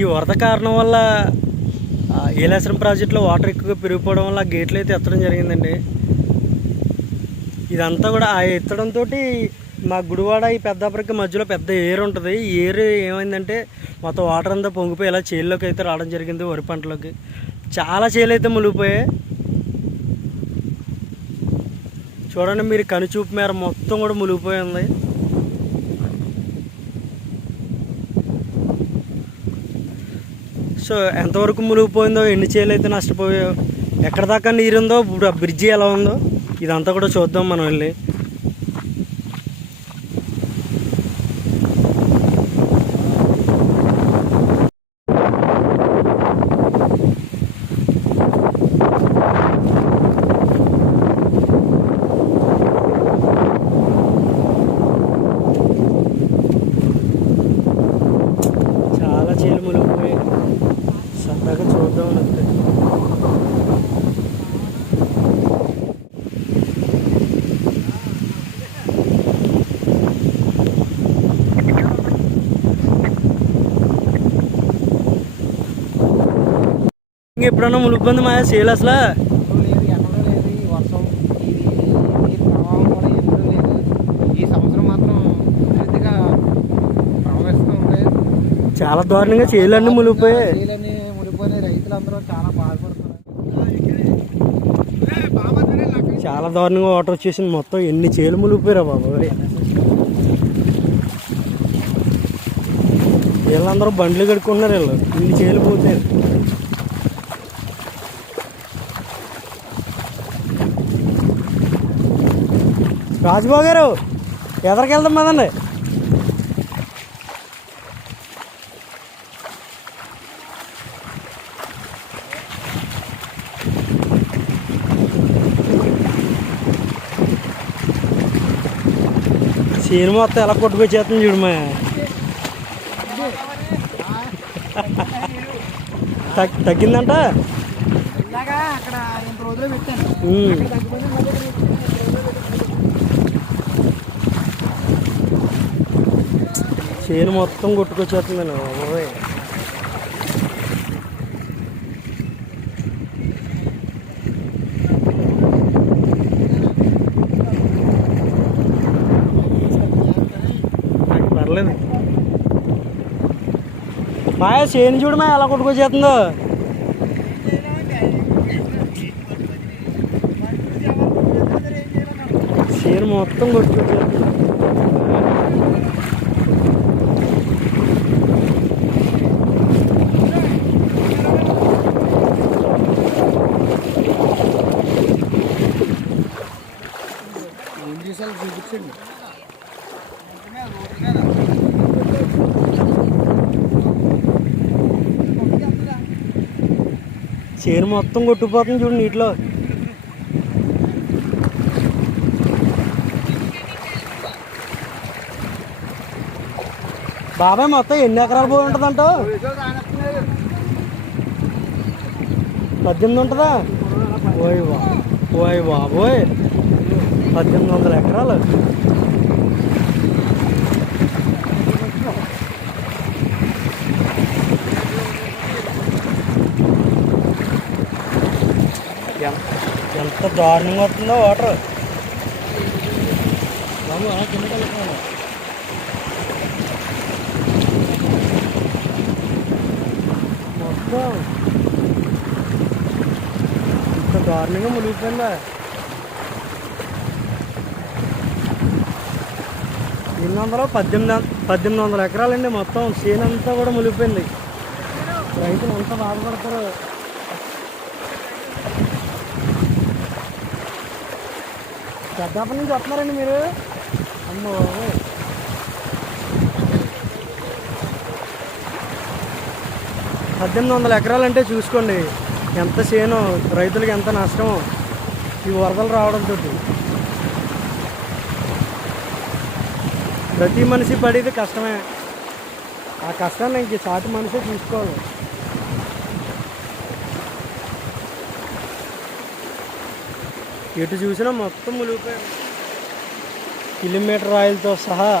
ఈ వరద కారణం వల్ల ఏలేశ్వరం ప్రాజెక్టులో వాటర్ ఎక్కువగా పెరిగిపోవడం వల్ల గేట్లు అయితే ఎత్తడం జరిగిందండి. ఇదంతా కూడా ఆ ఎత్తడంతో మా గుడివాడ ఈ పెద్దాపురకి మధ్యలో పెద్ద ఏరు ఉంటుంది. ఈ ఏరు ఏమైందంటే మొత్తం వాటర్ అంతా పొంగిపోయి ఇలా చేల్లోకి అయితే రావడం జరిగింది. వరి పంటలోకి చాలా చేలు అయితే మునిగిపోయాయి. చూడండి మీరు కనుచూపు మేర మొత్తం కూడా మునిగిపోయి ఉంది. సో ఎంతవరకు మునిగిపోయిందో, ఎన్ని చేలు అయితే నష్టపోయాయో, ఎక్కడ దాకా నీరుందో, ఇప్పుడు ఆ బ్రిడ్జి ఎలా ఉందో ఇదంతా కూడా చూద్దాం మనం వెళ్ళి. చాలా చేలు మునిగిపోయి సరదాగా చూద్దాం అంతే. ఎప్పుడన్నా మునిగిపోయింది మా చేలు అసలు? లేదు, ఎక్కడో లేదు. ఈ వర్షం ఇది నీరు ప్రవాహం కూడా ఎన్నడూ లేదు. ఈ సంవత్సరం మాత్రం పూర్తిగా ప్రవహిస్తుంది. చాలా దారుణంగా చేలన్నీ మునిగిపోయాయి. చేలన్నీ మునిగిపోయి రైతులందరూ చాలా బాధపడుతున్నారు. చాలా దారుణంగా వాటర్ వచ్చేసింది. మొత్తం ఎన్ని చేలు మునిగిపోయారా బాబు. వీళ్ళందరూ బండ్లు కడుక్కున్నారు. వీళ్ళు ఇన్ని చేలు పోతారు. రాజుబాబు గారు ఎదరికి వెళ్దాం కదండి. చేను మొత్తం ఎలా కొట్టుకొని చేస్తుంది చూడు మా. తగ్గిందంట. అక్కడ 2 రోజులు పెట్టాను. చేను మొత్తం కొట్టుకొచ్చేస్తుందండి బాబోయ్. పర్లేదు మాయా, చేను చూడు మా ఎలా కొట్టుకొచ్చేస్తుందో. చేను మొత్తం కొట్టుకొచ్చేస్తుంది. చేను మొత్తం కొట్టుకుపోతుంది చూడు నీటిలో. బాబాయ్ మొత్తం ఎన్ని ఎకరాలు పోయి ఉంటుందంట? 18 ఉంటుందా? ఓయ్ బాబోయ్, 1800 ఎకరాలు. ఎంత దారుణంగా వస్తుందో వాటర్. మొత్తం ఇంత దారుణంగా మునిగిపోయిందా? 1800 ఎకరాలండి మొత్తం. చేను అంతా కూడా మునిగిపోయింది. రైతులు అంతా బాధపడతారు. పెద్దాపల్లి నుంచి వస్తున్నారండి మీరు? అమ్మో, 1800 ఎకరాలంటే చూసుకోండి ఎంత చేను, రైతులకి ఎంత నష్టమో ఈ వరదలు రావడంతో. ప్రతి మనిషి పడేది కష్టమే. ఆ కష్టాన్ని ఇంక సాటి మనిషే చూసుకోవాలి. ఎటు చూసినా మొత్తం మునిగిపోయాయి. కిలోమీటర్ ఆయిల్తో సహా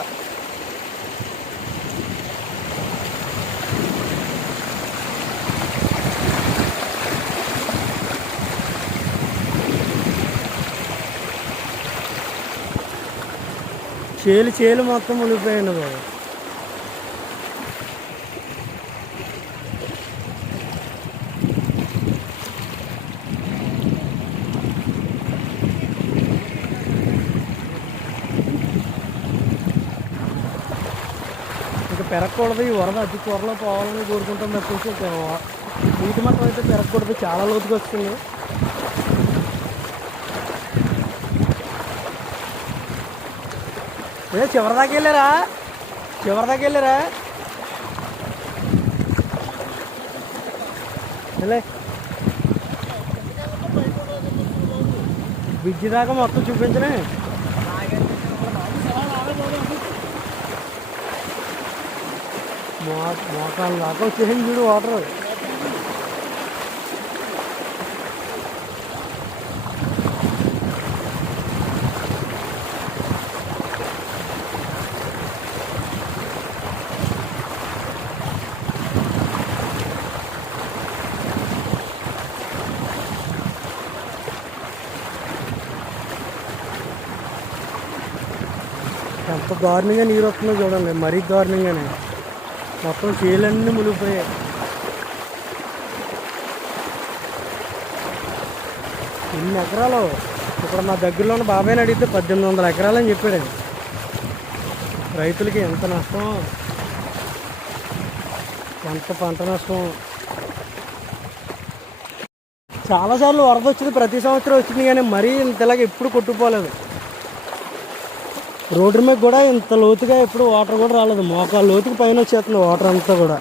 చేలు మొత్తం మునిగిపోయాయండి బాబు. ఇంకా పెరగకూడదు, ఈ వరద అతి త్వరలో పోవాలని కోరుకుంటాం తప్పించి నీటి మట్టం అయితే పెరగకూడదు, చాలా లోతుగా వస్తుంది. చివరి దాకా వెళ్ళారా? బ్రిడ్జి దాకా మొత్తం చూపించనే. మోకాళ్ళ దాకా వచ్చేసింది చూడు వాటర్. ఎంత దారుణంగా నీరు వస్తుందో చూడండి, మరీ దారుణంగానే. మొత్తం చేలన్నీ మునిగిపోయాయి. ఇన్ని ఎకరాలు ఇప్పుడు మా దగ్గరలో ఉన్న బాబాయ్ని అడిగితే 1800 ఎకరాలు అని చెప్పాడు. రైతులకి ఎంత నష్టం, ఎంత పంట నష్టం. చాలాసార్లు వరద వచ్చింది, ప్రతి సంవత్సరం వచ్చింది, కానీ మరీ ఇంతలాగా ఎప్పుడు కొట్టుకుపోలేదు. రోడ్డు మీద కూడా ఇంత లోతుగా ఎప్పుడు వాటర్ కూడా రాలేదు. మోకాళ్ళ లోతుకి పైన వచ్చేస్తుంది వాటర్ అంతా కూడా.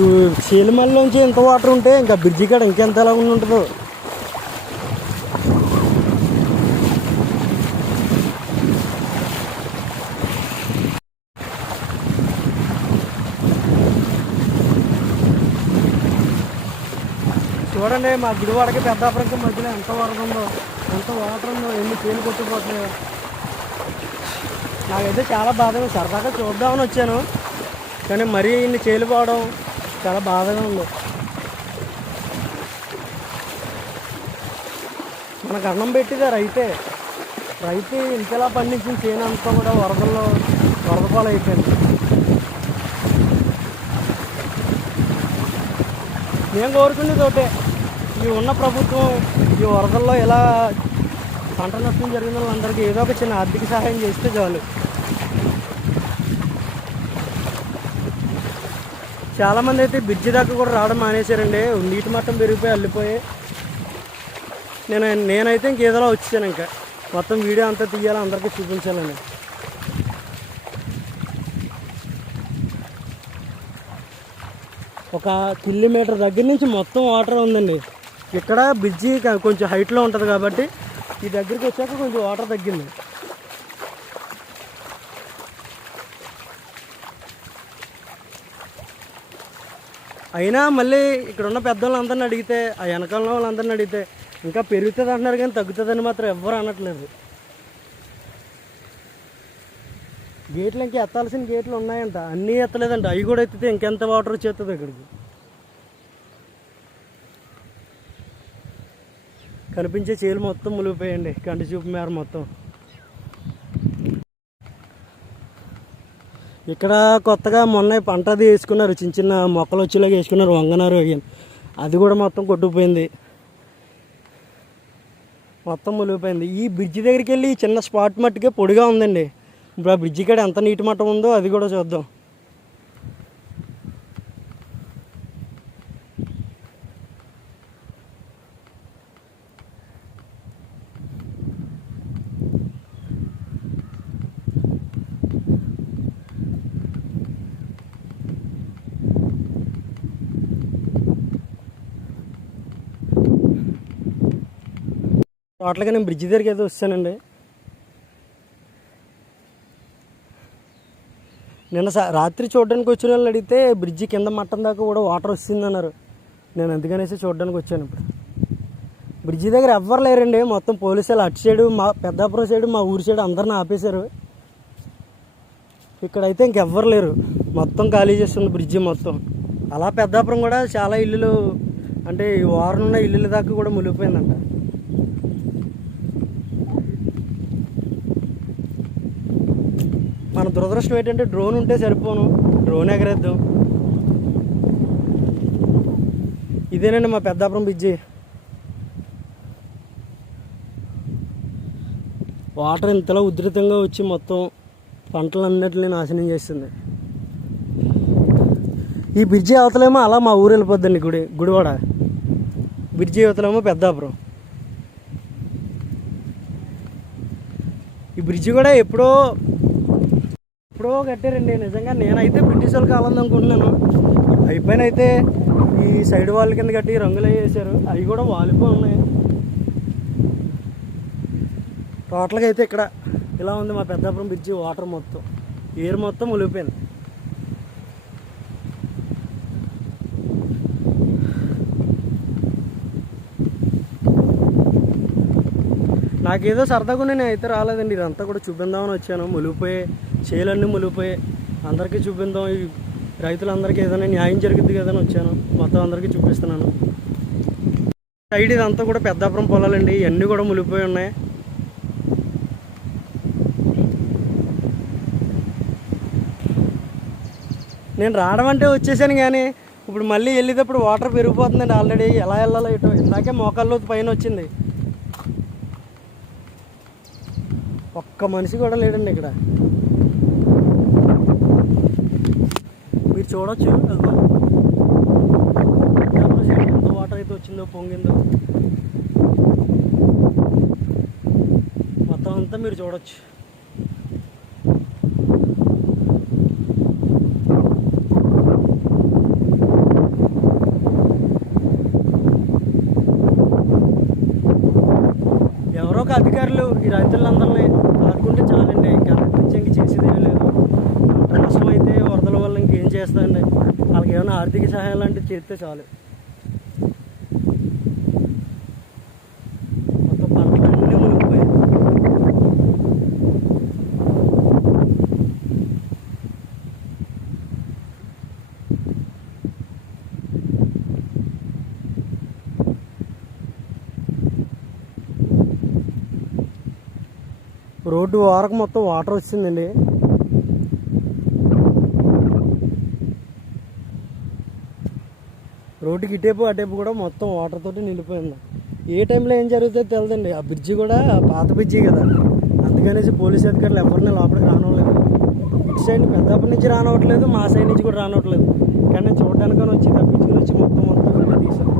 ఈ చీలమల్లిలోంచి ఇంత వాటర్ ఉంటే ఇంకా బ్రిడ్జి కాడ ఇంకెంత ఎలా ఉంటుందో. చూడండి, మా గుడివాడకి పెద్దాపురంకి మధ్యలో ఎంత వరద ఉందో, ఎంత వాటర్ ఉందో, ఎన్ని చేలు కొట్టుకుపోతున్నాయో. నాకైతే చాలా బాధగా, సరదాగా చూద్దామని వచ్చాను, కానీ మరీ ఇన్ని చేలు పోవడం చాలా బాధగా ఉంది. మనకు అన్నం పెట్టిదే రైతు ఇంతలా పండించిన చేను అంతా కూడా వరద పాలు అయిపోయింది. నేను కోరుకునేది ఒకటే, ఈ ఉన్న ప్రభుత్వం ఈ వరదల్లో ఎలా పంట నష్టం జరిగిన వాళ్ళందరికీ ఏదో ఒక చిన్న ఆర్థిక సహాయం చేస్తే చాలు. చాలామంది అయితే బ్రిడ్జి దాకా కూడా రావడం మానేశారండి, నీటి మట్టం పెరిగిపోయి అల్లిపోయి. నేనైతే ఇంకేదోలా వచ్చాను, ఇంకా మొత్తం వీడియో అంతా తీయాలి, అందరికీ చూపించాలని. ఒక కిలోమీటర్ దగ్గర నుంచి మొత్తం వాటర్ ఉందండి. ఇక్కడ బ్రిడ్జి కొంచెం హైట్లో ఉంటుంది కాబట్టి ఈ దగ్గరికి వచ్చాక కొంచెం వాటర్ తగ్గింది. అయినా మళ్ళీ ఇక్కడ ఉన్న పెద్దవాళ్ళందరిని అడిగితే, ఆ వెనకాల వాళ్ళందరిని అడిగితే ఇంకా పెరుగుతుంది అంటున్నారు, కానీ తగ్గుతుందని మాత్రం ఎవ్వరు అనట్లేదు. గేట్లు ఇంకా ఎత్తాల్సిన గేట్లు ఉన్నాయంట, అన్నీ ఎత్తలేదంట. అవి కూడా ఎత్తితే ఇంకెంత వాటర్ వచ్చేస్తుంది ఇక్కడికి. కనిపించే చేలు మొత్తం మునిగిపోయండి, కంటి చూపు మేర మొత్తం. ఇక్కడ కొత్తగా మొన్న పంట అది వేసుకున్నారు, చిన్న చిన్న మొక్కలు వచ్చేలాగా వేసుకున్నారు, వంగనారు అయ్యాను, అది కూడా మొత్తం కొట్టుకుపోయింది, మొత్తం మునిగిపోయింది. ఈ బ్రిడ్జి దగ్గరికి వెళ్ళి చిన్న స్పాట్ మట్టుకే పొడిగా ఉందండి. ఇప్పుడు ఆ బ్రిడ్జి కాడ ఎంత నీటి మట్టం ఉందో అది కూడా చూద్దాం. టోటల్గా నేను బ్రిడ్జి దగ్గరికి అయితే వస్తానండి. నిన్న రాత్రి చూడడానికి వచ్చిన వాళ్ళు అడిగితే బ్రిడ్జి కింద మట్టం దాకా కూడా వాటర్ వస్తుందన్నారు. నేను అందుకనేసి చూడడానికి వచ్చాను. ఇప్పుడు బ్రిడ్జి దగ్గర ఎవ్వరు లేరండి, మొత్తం పోలీసులు అటు సైడు, మా పెద్దాపురం సైడు, మా ఊరి సైడు అందరిని ఆపేశారు. ఇక్కడైతే ఇంకెవ్వరు లేరు, మొత్తం ఖాళీ చేస్తుంది బ్రిడ్జి మొత్తం. అలా పెద్దాపురం కూడా చాలా ఇల్లులు అంటే ఈ వారం ఉన్న ఇల్లుల దాకా కూడా మునిగిపోయిందంట. మన దురదృష్టం ఏంటంటే డ్రోన్ ఉంటే సరిపోను, డ్రోన్ ఎగరేద్దాం. ఇదేనండి మా పెద్దాపురం బ్రిడ్జి. వాటర్ ఇంతలా ఉధృతంగా వచ్చి మొత్తం పంటలన్నిటిని నాశనం చేస్తుంది. ఈ బ్రిడ్జి అవతలేమో అలా మా ఊరు వెళ్ళిపోద్దండి, గుడివాడ. బ్రిడ్జి అవతలేమో పెద్దాపురం. ఈ బ్రిడ్జి కూడా ఎప్పుడో కట్టారండి. నిజంగా నేనైతే బ్రిటిష్ వాళ్ళ కాలం అనుకుంటున్నాను. అయిపోయిన అయితే ఈ సైడ్ వాళ్ళ కింద కట్టి రంగులు వేసారు, అవి కూడా వాలిపోయి ఉన్నాయి. టోటల్గా అయితే ఇక్కడ ఇలా ఉంది మా పెద్దాపురం బ్రిడ్జి. వాటర్ మొత్తం ఏరు మొత్తం మునిగిపోయింది. నాకేదో సరదాగా నేను అయితే రాలేదండి, ఇదంతా కూడా చూపిందామని వచ్చాను. మునిగిపోయి చేలన్నీ మునిగిపోయి అందరికీ చూపిందాం, ఈ రైతులందరికీ ఏదైనా న్యాయం జరుగుద్ది కదా అని వచ్చాను. మొత్తం అందరికీ చూపిస్తున్నాను. సైడ్ ఇదంతా కూడా పెద్దాపురం పొలాలండి, ఇవన్నీ కూడా మునిగిపోయి ఉన్నాయి. నేను రావడం అంటే వచ్చేసాను, కానీ ఇప్పుడు మళ్ళీ వెళ్ళేటప్పుడు వాటర్ పెరిగిపోతుందండి ఆల్రెడీ. ఎలా వెళ్ళాలో ఇటో, ఇందాకే మోకాల్లో పైన వచ్చింది. ఒక్క మనిషి కూడా లేడండి ఇక్కడ. మీరు చూడొచ్చు ఎంత వాటర్ అయితే వచ్చిందో, పొంగిందో మొత్తం అంతా మీరు చూడొచ్చు. ఎవరో ఒక అధికారులు ఈ రైతులందరినీ ఆదుకుంటే చాలండి, ఇంకా అంతకుమించి ఇంక చేసేదేమీ లేదు. పంట నష్టం అయితే వరదల వల్ల ఇంకేం చేస్తారండి, వాళ్ళకి ఏమైనా ఆర్థిక సహాయం లాంటివి చేస్తే చాలు. మొత్తం పంటలన్నీ మునిగిపోయాయి. రోడ్డు వారకు మొత్తం వాటర్ వచ్చిందండి. రోడ్డుకి ఇటేపు అటేపు కూడా మొత్తం వాటర్ తోటి నిండిపోయింది. ఏ టైంలో ఏం జరుగుతుందో తెలియదండి. ఆ బ్రిడ్జి కూడా పాత బ్రిడ్జి కదా, అందుకనేసి పోలీసు అధికారులు ఎవరిని లోపలికి రానివ్వలేదు. ఇటు సైడ్ పెద్దాపురం నుంచి రానివ్వట్లేదు, మా సైడ్ నుంచి కూడా రానివ్వట్లేదు. కానీ నేను చూడడానికని వచ్చి తప్పించుకుని వచ్చి మొత్తం తీసాను.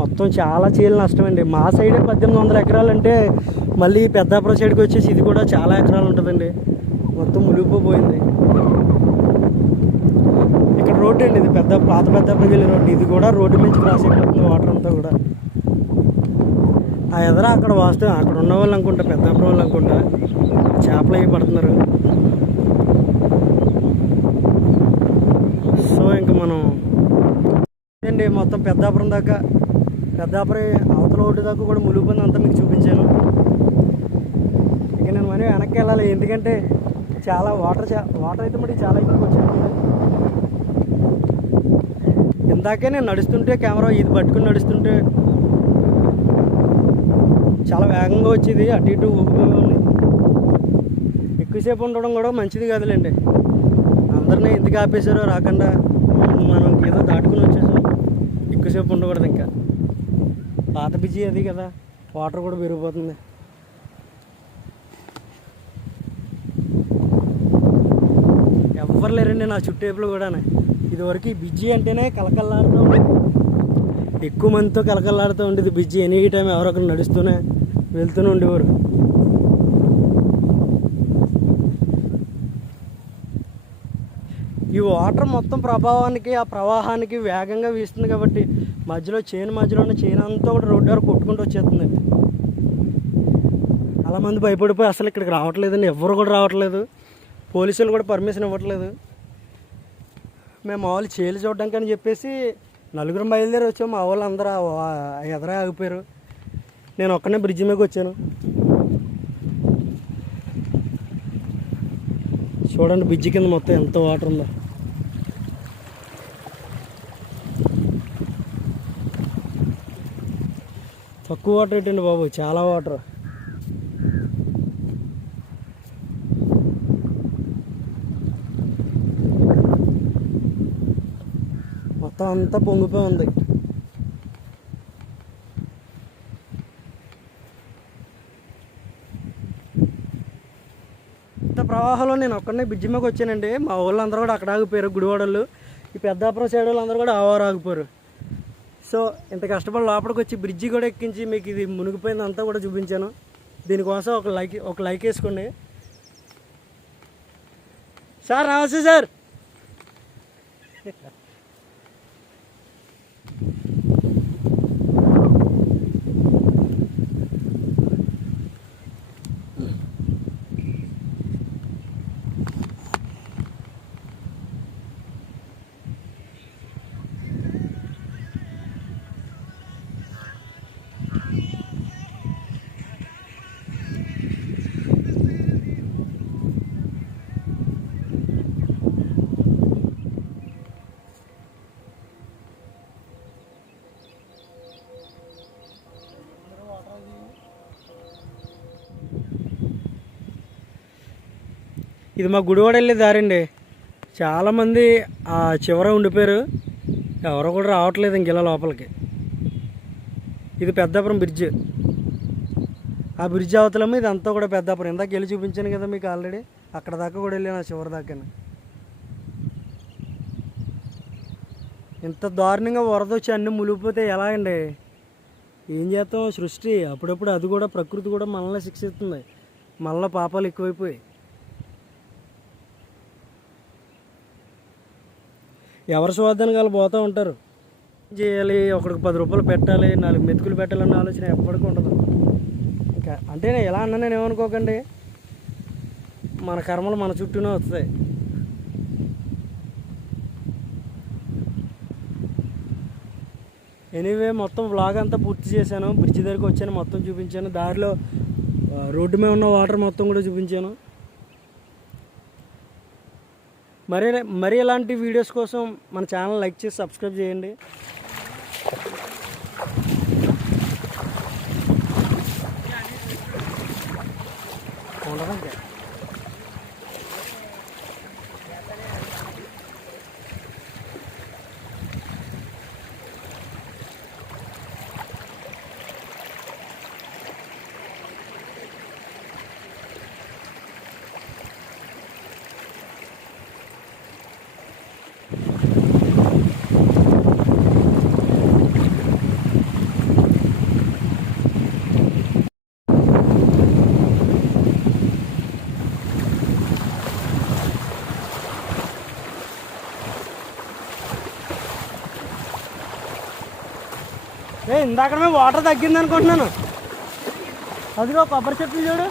మొత్తం చాలా చేలు నష్టం అండి. మా సైడే 1800 ఎకరాలు అంటే మళ్ళీ పెద్దాపురం సైడ్కి వచ్చేసి ఇది కూడా చాలా ఎకరాలు ఉంటుందండి. మొత్తం మునిగిపోయింది. ఇక్కడ రోడ్డు అండి, ఇది పాత పెద్దాపురం వెళ్ళే రోడ్డు. ఇది కూడా రోడ్డు నుంచి క్రాస్ అయిపోతుంది వాటర్ అంతా కూడా. ఆ ఎదర అక్కడ వాస్తవం అక్కడ ఉన్న వాళ్ళు అనుకుంటా, పెద్దాపురం వాళ్ళు అనుకుంటా, చేపలు అవి పడుతున్నారు. సో ఇంకా మనం అండి మొత్తం పెద్దాపురం దాకా, పెద్దాపురం అవతల ఒడ్డు దాకా కూడా మునిగిపోయింది అంతా మీకు చూపించాను. ఇక నేను మనీ వెనక్కి వెళ్ళాలి, ఎందుకంటే చాలా వాటర్ అయితే మరి చాలా ఎక్కువ వచ్చాను. ఇందాకే నేను నడుస్తుంటే కెమెరా ఇది పట్టుకుని నడుస్తుంటే చాలా వేగంగా వచ్చేది, అటు ఇటు ఊపిపోయి. ఎక్కువసేపు ఉండడం కూడా మంచిది కాదులేండి. అందరినీ ఎందుకు ఆపేశారో రాకుండా మనం ఏదో దాటుకుని వచ్చేసాం. ఎక్కువసేపు ఉండకూడదు. ఇంకా పాత బిజీ అది కదా, వాటర్ కూడా పెరిగిపోతుంది. ఎవ్వరు లేరండి నా చుట్టేపులు కూడా. ఇదివరకు ఈ బిజీ అంటేనే కలకల్లాడుతూ ఉండేది, ఎక్కువ మందితో కలకల్లాడుతూ ఉండేది బిజీ. ఎనీ టైం ఎవరొకరు నడుస్తూనే వెళ్తూనే ఉండేవారు. ఈ వాటర్ మొత్తం ప్రభావానికి, ఆ ప్రవాహానికి వేగంగా వీస్తుంది కాబట్టి మధ్యలో మధ్యలో ఉన్న చైన్ అంతా కూడా రోడ్డు వరకు కొట్టుకుంటూ వచ్చేస్తుందండి. చాలా మంది భయపడిపోయి అసలు ఇక్కడికి రావట్లేదండి, ఎవరు కూడా రావట్లేదు. పోలీసులు కూడా పర్మిషన్ ఇవ్వట్లేదు. మేము మామూలు చేలు చూడడానికి అని చెప్పేసి నలుగురం బయలుదేరి వచ్చాం. మా వాళ్ళు అందరూ ఎదరా ఆగిపోయారు. నేను ఒక్కనే బ్రిడ్జి మీదకి వచ్చాను. చూడండి బ్రిడ్జి కింద మొత్తం ఎంత వాటర్ ఉందో. తక్కువ వాటర్ ఏంటండి బాబు, చాలా వాటర్. మొత్తం అంతా పొంగిపోయి ఉంది. ఇంత ప్రవాహంలో నేను ఒక్కడనే బ్రిడ్జి మీదకి వచ్చానండి. మా వాళ్ళు అందరూ కూడా అక్కడ ఆగిపోయారు. గుడివాడలు, ఈ పెద్దాపురం సైడ్ వాళ్ళు అందరూ కూడా ఆవారు ఆగిపోయారు. సో ఇంత కష్టపడి లోపలికి వచ్చి బ్రిడ్జి కూడా ఎక్కించి మీకు ఇది మునిగిపోయిందంతా కూడా చూపించాను. దీనికోసం ఒక లైక్ వేసుకోండి. సార్ నమస్తే సార్. ఇది మా గుడివాడ వెళ్ళే దారండి. చాలామంది ఆ చివర ఉండిపోయారు. ఎవరో కూడా రావట్లేదు ఇంకెలా లోపలికి. ఇది పెద్దాపురం బ్రిడ్జ్. ఆ బ్రిడ్జ్ అవతలము ఇదంతా కూడా పెద్దాపురం. ఇందాక వెళ్ళి చూపించాను కదా మీకు ఆల్రెడీ. అక్కడ దాకా కూడా వెళ్ళాను, చివరి దాకా. ఇంత దారుణంగా వరద వచ్చి అన్నీ మునిగిపోతే ఎలా అండి? ఏం చేస్తాం, సృష్టి అప్పుడప్పుడు అది కూడా, ప్రకృతి కూడా మనల్ని శిక్షిస్తుంది. మళ్ళీ పాపాలు ఎక్కువైపోయి ఎవరి స్వార్థానికి వాళ్ళు పోతూ ఉంటారు. చేయాలి, ఒకడికి 10 రూపాయలు పెట్టాలి, 4 మెతుకులు పెట్టాలన్న ఆలోచన ఎప్పటికీ ఉండదు. ఇంకా అంటే నేను ఎలా అన్నా నేను ఏమనుకోకండి, మన కర్మలు మన చుట్టూనే వస్తాయి. ఎనీవే మొత్తం వ్లాగ్ అంతా పూర్తి చేశాను. బ్రిడ్జ్ దగ్గరికి వచ్చాను, మొత్తం చూపించాను. దారిలో రోడ్డు మీద ఉన్న వాటర్ మొత్తం కూడా చూపించాను. మరి ఇలాంటి వీడియోస్ కోసం మన ఛానల్ లైక్ చేసి సబ్స్క్రైబ్ చేయండి. ఇందాక మేము వాటర్ తగ్గింది అనుకుంటున్నాను. అదిగో కొబ్బరి చెట్లు చూడు,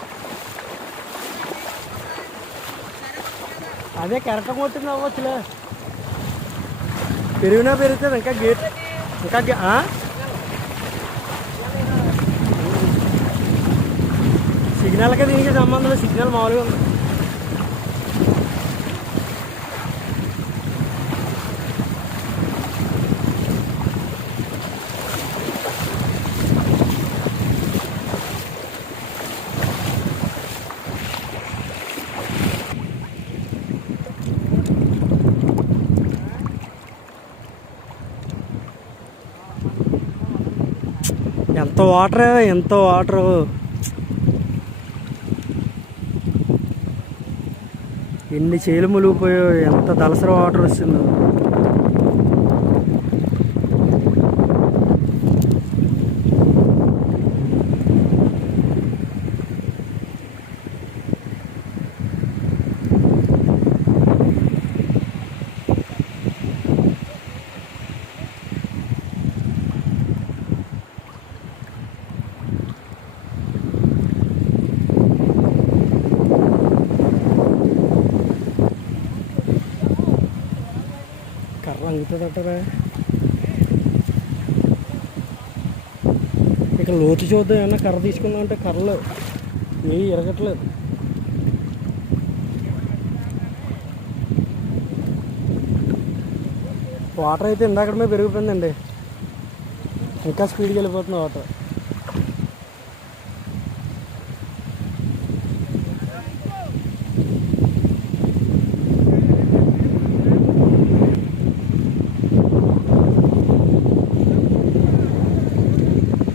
అదే కరెక్ట్గా కొట్టింది. అవ్వచ్చులే, పెరిగినా పెరుగుతుంది. ఇంకా సిగ్నల్కి దీనికి సంబంధం లేదు. సిగ్నల్ మామూలుగా ఉంది. ఎంత వాటర్ ఎన్ని చేలు మునిగిపోయో, ఎంత దలసర వాటర్ వస్తుందో. కర్ర అంగుతుందటరా. ఇంకా లోతు చూద్దాం, ఏమన్నా కర్ర తీసుకుందాం అంటే కర్రలు ఏవి ఎరగట్లేదు. వాటర్ అయితే ఇందాకడమే పెరిగిపోయిందండి, ఇంకా స్పీడ్కి వెళ్ళిపోతుంది వాటర్.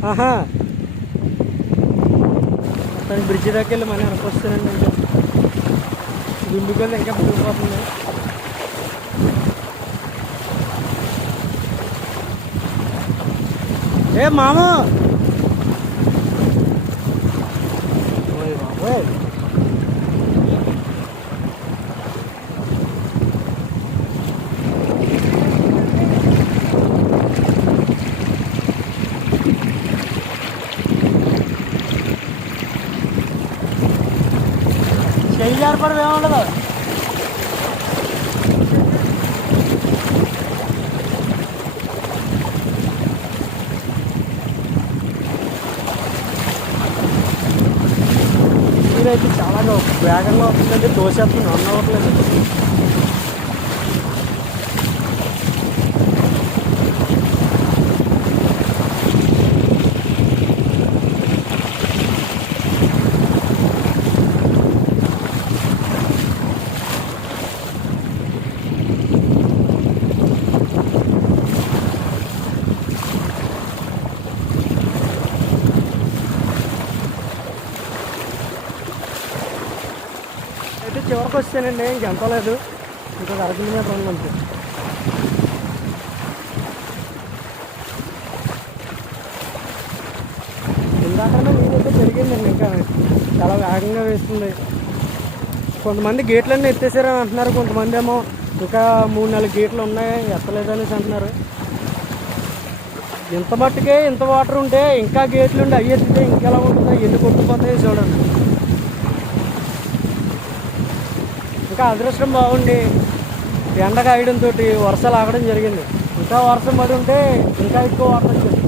ఆహా, తను బ్రిడ్జి దాకా వెళ్ళి మనీ అనుకొస్తానండి. ఇంకా గుండుకెళ్ళి ఇంకా పెరిగిపోతుంది. ఏ మాము బాబోయ్, చెయ్యి జారపడం ఏముండదు. నీరైతే చాలా వేగంగా వస్తుందండి, తోసేస్తుంది, రన్ అవ్వట్లేదు. అయితే చివరికి వస్తానండి, ఇంకెంత లేదు, ఇంకొక 1 కిలోమీటర్ ఉంది అంతే. ఇందాకనే నీరైతే పెరిగిందండి, ఇంకా చాలా వేగంగా వేస్తుంది. కొంతమంది గేట్లన్నీ ఎత్తేసారని అంటున్నారు, కొంతమంది ఏమో ఇంకా 3-4 గేట్లు ఉన్నాయి ఎత్తలేదనేసి అంటున్నారు. ఇంత మట్టుకే ఇంత వాటర్ ఉంటే ఇంకా గేట్లు ఉండి అవి ఎత్తితే ఇంకెలా ఉంటుందో, ఎన్ని కొట్టుకుపోతాయో చూడండి. ఇంకా అదృష్టం బాగుండి ఎండ కాయడంతో వర్షాలు ఆగడం జరిగింది. ఇంకా వర్షం పడి ఉంటే ఇంకా ఎక్కువ వాటర్ వచ్చేది.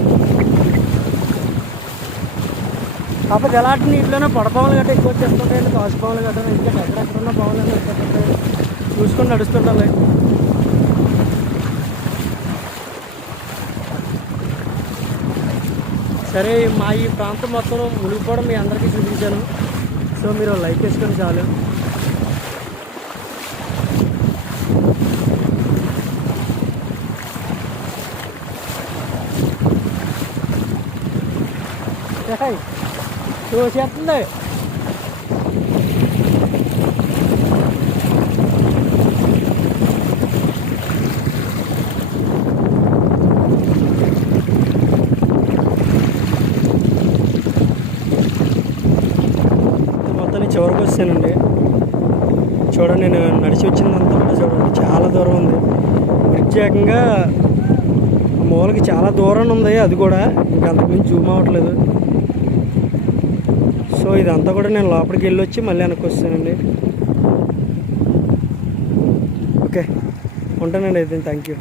కాకపోతే ఎలాంటి నీటిలోనే పొడపాములు గట్రా ఎక్కువ వచ్చేస్తుంటాయండి, తోసిపాములు గట్రా. ఇంకా ఎక్కడెక్కడున్న పాములు వచ్చేస్తుంటాయి, చూసుకొని నడుస్తుండాలి. సరే, మా ఈ ప్రాంతం మొత్తం మునిగిపోవడం మీ అందరికీ చూపించాను. సో మీరు లైక్ వేసుకొని చాలు. చూసేస్తుంది. మొత్తానికి చివరికి వచ్చానండి. చూడండి, నేను నడిచి వచ్చిందంతా కూడా చూడండి, చాలా దూరం ఉంది. బ్రిడ్జ్ ఏకంగా మూలకి చాలా దూరం ఉంది, అది కూడా ఇంకా అంతకుమించి జూమ్ అవ్వట్లేదు. సో ఇదంతా కూడా నేను లోపలికి వెళ్ళి వచ్చి మళ్ళీ వెనక్కి వస్తానండి. ఓకే, ఉంటానండి అయితే. Thank you.